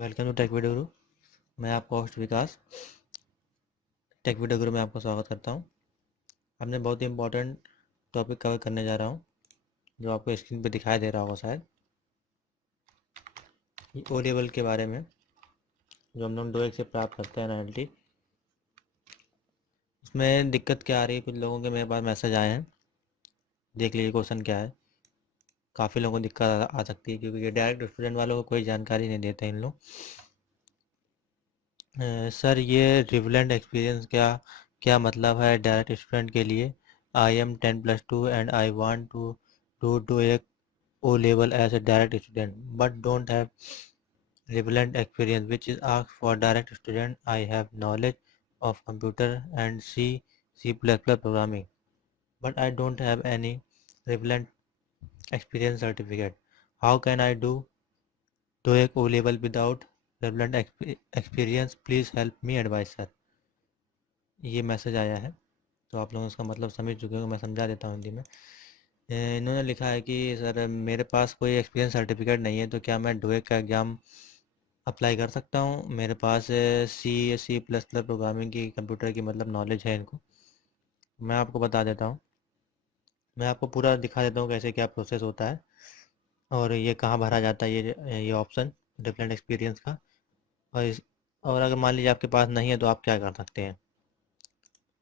Welcome to take video गुरु। मैं आपका host विकास। Take video गुरु में आपका स्वागत करता हूं। हमने बहुत ही इंपॉर्टेंट टॉपिक कवर करने जा रहा हूं, जो आपको स्क्रीन पे दिखाई दे रहा होगा शायद। ये ओ लेवल के बारे में, जो हम लोग 2-1 से प्राप्त करते हैं NILT। इसमें दिक्कत क्या आ रही है, कुछ लोगों के मेरे पास मैसेज आए हैं। देख लीजिए क्वेश्चन क्या है। काफ़ी लोगों को दिक्कत आ सकती है, क्योंकि ये डायरेक्ट स्टूडेंट वालों को कोई जानकारी नहीं देते इन लोग। सर, ये रिवलेंट एक्सपीरियंस क्या मतलब है डायरेक्ट स्टूडेंट के लिए? I am 10+2 and I want to do a O level as a direct student, but don't have relevant experience, which is asked for direct student. I have knowledge of computer and C++ programming, but I don't have any relevant experience certificate. How can I do a O level without relevant experience? Please help me advise sir. ये message आया है, तो आप लोग उसका मतलब समझ चुके हो। मैं समझा देता हूँ हिंदी में। इन्होंने लिखा है कि सर, मेरे पास कोई एक्सपीरियंस सर्टिफिकेट नहीं है, तो क्या मैं डोएक का एग्ज़ाम अप्लाई कर सकता हूँ? मेरे पास C++ प्रोग्रामिंग की, कंप्यूटर की मतलब नॉलेज है इनको। मैं आपको बता देता हूँ, मैं आपको पूरा दिखा देता हूँ कैसे क्या प्रोसेस होता है और ये कहाँ भरा जाता है, ये ऑप्शन डिफरेंट एक्सपीरियंस का। और अगर मान लीजिए आपके पास नहीं है, तो आप क्या कर सकते हैं।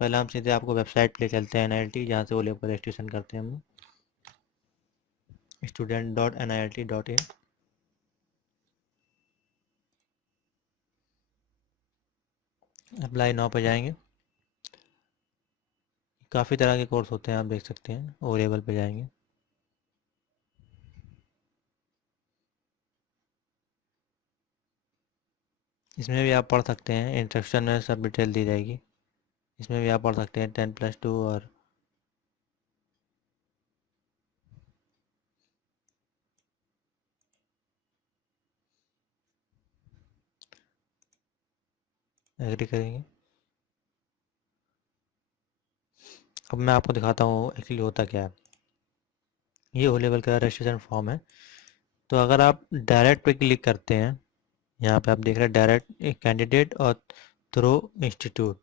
पहले हम सीधे आपको वेबसाइट पे चलते हैं NILT, जहाँ से वो लेकर रजिस्ट्रेशन करते हैं हम, student.nilt.in। अप्लाई नाउ पे जाएंगे। काफ़ी तरह के कोर्स होते हैं, आप देख सकते हैं। ओ लेवल पे जाएंगे। इसमें भी आप पढ़ सकते हैं, इंस्ट्रक्शन में सब डिटेल दी जाएगी। इसमें भी आप पढ़ सकते हैं 10+2 और एग्री करेंगे। अब मैं आपको दिखाता हूँ एक्चुअली होता क्या है। ये ओ लेवल का रजिस्ट्रेशन फॉर्म है। तो अगर आप डायरेक्ट पे क्लिक करते हैं, यहाँ पे आप देख रहे हैं डायरेक्ट कैंडिडेट और थ्रू इंस्टीट्यूट,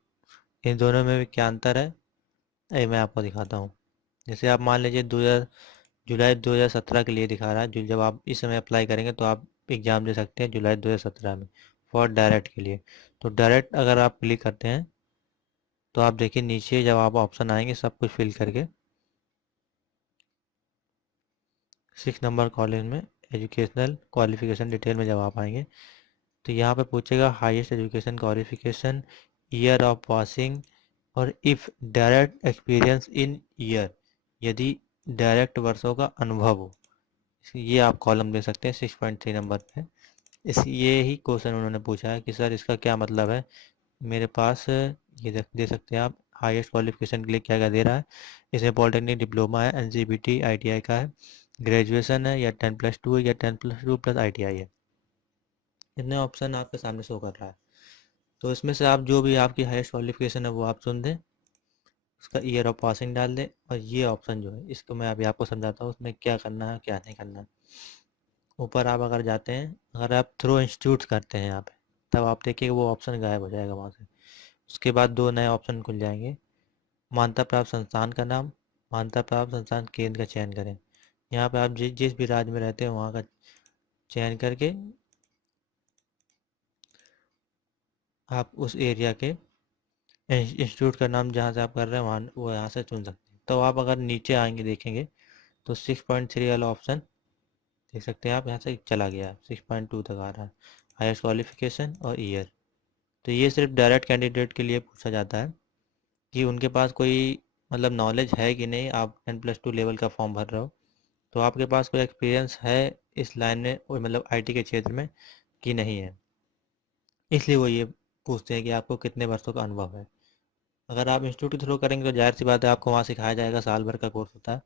इन दोनों में भी क्या अंतर है, ये मैं आपको दिखाता हूँ। जैसे आप मान लीजिए जुलाई 2017 के लिए दिखा रहा है। जब आप इस समय अप्लाई करेंगे, तो आप एग्ज़ाम दे सकते हैं जुलाई 2017 में, फॉर डायरेक्ट के लिए। तो डायरेक्ट अगर आप क्लिक करते हैं, तो आप देखिए नीचे जब आप ऑप्शन आएंगे सब कुछ फिल करके, 6 नंबर कॉलेज में एजुकेशनल क्वालिफिकेशन डिटेल में जब आप आएंगे, तो यहाँ पे पूछेगा highest education qualification, year of passing, और if direct experience in year, यदि डायरेक्ट वर्षों का अनुभव हो। ये आप कॉलम दे सकते हैं 6.3 नंबर पे। ये ही क्वेश्चन उन्होंने पूछा है कि सर इसका क्या मतलब है। मेरे पास ये दे सकते हैं आप, हाईएस्ट क्वालिफिकेशन के लिए क्या क्या दे रहा है। इसमें पॉलिटेक्निक डिप्लोमा है, NCVT ITI का है, ग्रेजुएशन है, या 10+2 है, या 10+2 प्लस ITI है। इतने ऑप्शन आपके सामने शो कर रहा है। तो इसमें से आप जो भी आपकी हाईएस्ट क्वालिफिकेशन है वो आप चुन दें, उसका ईयर ऑफ पासिंग डाल दें, और ये ऑप्शन जो है इसको मैं अभी आपको समझाता हूँ उसमें क्या करना है क्या नहीं करना है। ऊपर आप अगर जाते हैं, अगर आप थ्रू इंस्टीट्यूट करते हैं यहाँ पे, तब आप देखिए वो ऑप्शन गायब हो जाएगा वहाँ से। उसके बाद 2 नए ऑप्शन खुल जाएंगे। मान्यता प्राप्त संस्थान का नाम, मान्यता प्राप्त संस्थान केंद्र का चयन करें। यहाँ पे आप जिस भी राज्य में रहते हैं वहाँ का चयन करके आप उस एरिया के इंस्टीट्यूट का नाम जहाँ से आप कर रहे हैं वहाँ वो यहाँ से चुन सकते हैं। तो आप अगर नीचे आएंगे देखेंगे, तो 6.3 वाला ऑप्शन देख सकते हैं आप, यहाँ से चला गया है, 6.2 तक आ रहा है, हाईएस्ट क्वालिफिकेशन और ईयर। तो ये सिर्फ डायरेक्ट कैंडिडेट के लिए पूछा जाता है कि उनके पास कोई मतलब नॉलेज है कि नहीं। आप 10+2 लेवल का फॉर्म भर रहे हो, तो आपके पास कोई एक्सपीरियंस है इस लाइन में, मतलब IT के क्षेत्र में, कि नहीं है। इसलिए वो ये पूछते हैं कि आपको कितने वर्षों का अनुभव है। अगर आप इंस्टीट्यूट के थ्रू करेंगे, तो जाहिर सी बात है आपको वहाँ सिखाया जाएगा, साल भर का कोर्स होता है,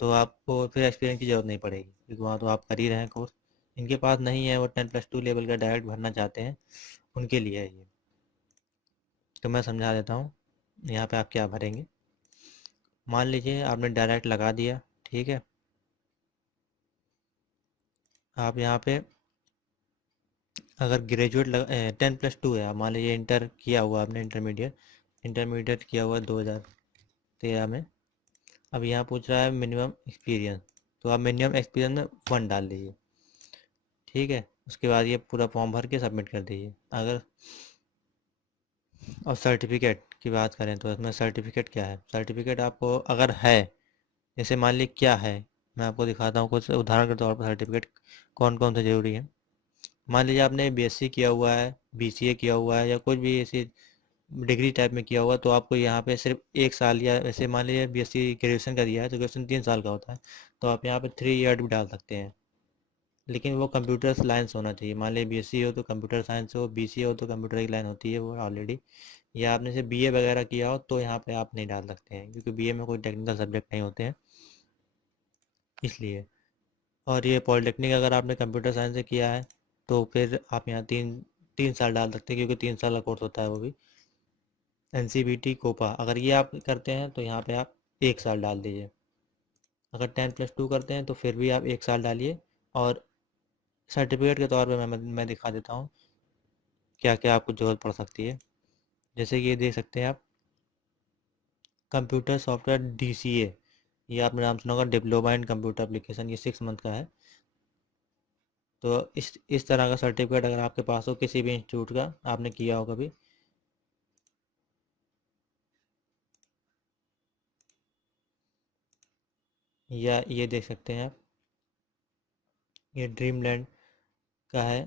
तो आपको फिर एक्सपीरियंस की ज़रूरत नहीं पड़ेगी, क्योंकि वहाँ तो आप कर ही रहे हैं कोर्स। इनके पास नहीं है, वो 10+2 लेवल का डायरेक्ट भरना चाहते हैं, उनके लिए है ये। तो मैं समझा देता हूँ यहाँ पे आप क्या भरेंगे। मान लीजिए आपने डायरेक्ट लगा दिया, ठीक है। आप यहाँ पे अगर ग्रेजुएट 10+2 है, मान लीजिए इंटर किया हुआ आपने, इंटरमीडिएट किया हुआ 2013 में। अब यहाँ पूछ रहा है मिनिमम एक्सपीरियंस, तो आप मिनिमम एक्सपीरियंस में 1 डाल दीजिए। ठीक है, उसके बाद ये पूरा फॉर्म भर के सबमिट कर दीजिए। अगर और सर्टिफिकेट की बात करें तो इसमें सर्टिफिकेट क्या है, सर्टिफिकेट आपको अगर है, जैसे मान लीजिए क्या है, मैं आपको दिखाता हूँ कुछ उदाहरण के तौर पर सर्टिफिकेट कौन कौन से ज़रूरी है। मान लीजिए आपने बीएससी किया हुआ है, बीसीए किया हुआ है, या कुछ भी ऐसी डिग्री टाइप में किया हुआ, तो आपको यहाँ पे सिर्फ 1 साल, या वैसे मान लीजिए बीएससी ग्रेजुएशन का दिया है तो ग्रेजुएशन 3 साल का होता है, तो आप यहाँ पे 3 ईयर भी डाल सकते हैं। लेकिन वो कंप्यूटर साइंस होना चाहिए, मान लीजिए बीएससी हो तो कंप्यूटर साइंस हो, बीसीए हो तो कंप्यूटर की लाइन होती है वो ऑलरेडी, या आपने से बीए वगैरह किया हो तो यहाँ पे आप नहीं डाल सकते हैं, क्योंकि बीए में कोई टेक्निकल सब्जेक्ट नहीं होते हैं इसलिए। और ये पॉलिटेक्निक अगर आपने कंप्यूटर साइंस से किया है तो फिर आप यहाँ तीन तीन साल डाल सकते हैं, क्योंकि 3 साल का कोर्स होता है वो भी। एनसीबीटी कोपा अगर ये आप करते हैं तो यहाँ पे आप 1 साल डाल दीजिए। अगर 10+2 करते हैं तो फिर भी आप 1 साल डालिए। और सर्टिफिकेट के तौर पे मैं दिखा देता हूँ क्या क्या आपको ज़रूरत पड़ सकती है। जैसे कि ये देख सकते हैं आप, कंप्यूटर सॉफ्टवेयर डीसीए, ये आपने नाम सुना होगा, डिप्लोमा इन कंप्यूटर एप्लीकेशन, ये 6 मंथ का है। तो इस तरह का सर्टिफिकेट अगर आपके पास हो किसी भी इंस्टीट्यूट का, आपने किया हो कभी, या ये देख सकते हैं आप, ये ड्रीम लैंड का है,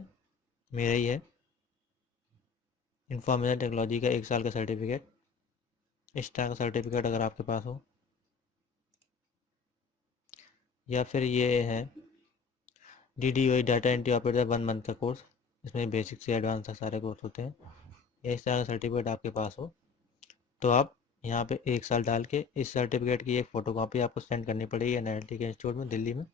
मेरा ही है, इंफॉर्मेशन टेक्नोलॉजी का 1 साल का सर्टिफिकेट। इस तरह का सर्टिफिकेट अगर आपके पास हो, या फिर ये है DDOE data entry operator 1 month का कोर्स, इसमें बेसिक से एडवांस तक सारे कोर्स होते हैं। या इस तरह का सर्टिफिकेट आपके पास हो तो आप यहाँ पे 1 साल डाल के इस सर्टिफिकेट की एक फ़ोटो कॉपी आपको सेंड करनी पड़ेगी NIT के इंस्टीट्यूट में दिल्ली में,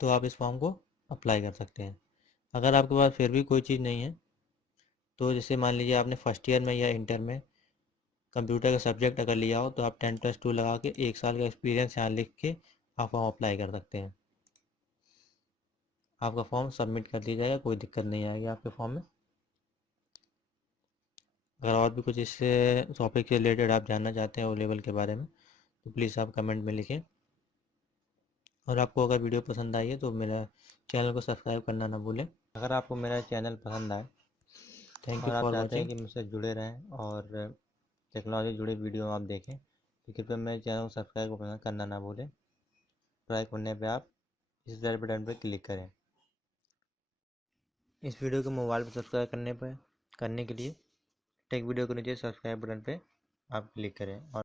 तो आप इस फॉर्म को अप्लाई कर सकते हैं। अगर आपके पास फिर भी कोई चीज़ नहीं है, तो जैसे मान लीजिए आपने फर्स्ट ईयर में या इंटर में कंप्यूटर का सब्जेक्ट अगर लिया हो, तो आप 10+2 लगा के 1 साल का एक्सपीरियंस यहाँ लिख के आप फॉर्म अप्लाई कर सकते हैं। आपका फॉर्म सबमिट कर दिया जाएगा, कोई दिक्कत नहीं आएगी आपके फॉर्म में। अगर और भी कुछ इस टॉपिक से रिलेटेड आप जानना चाहते हैं ओ लेवल के बारे में, तो प्लीज़ आप कमेंट में लिखें। और आपको अगर वीडियो पसंद आई है तो मेरा चैनल को सब्सक्राइब करना ना भूलें। अगर आपको मेरा चैनल पसंद आए थैंक यू और आप फॉर चाहते हैं वॉचिंग। कि मुझसे जुड़े रहें और टेक्नोलॉजी जुड़े वीडियो आप देखें, तो कृपया मेरे चैनल को सब्सक्राइब करना ना भूलें। सब्सक्राइब करने पे आप इस बेल बटन पर क्लिक करें। इस वीडियो को मोबाइल पर सब्सक्राइब करने के लिए टेक वीडियो के नीचे सब्सक्राइब बटन पे आप क्लिक करें। और